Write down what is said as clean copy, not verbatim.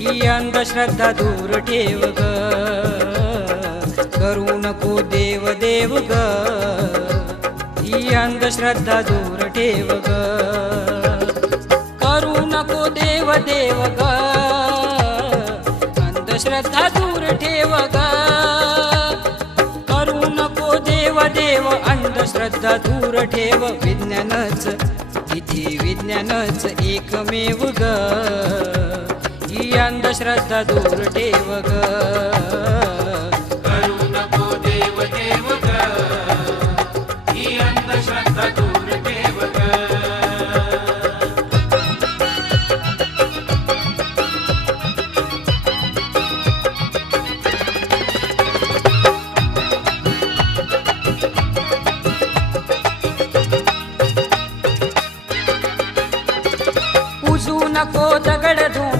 ही अंधश्रद्धा दूर ठेव ग, करू नको देव देव ग, ही अंधश्रद्धा दूर ठेव ग, करू नको देव देव ग, अंधश्रद्धा दूर ठेव ग, करू नको देव देव, अंधश्रद्धा दूर ठेव. विज्ञानच इथे विज्ञानच एकमेव ग, ही अंधश्रद्धा दूर ठेव ग.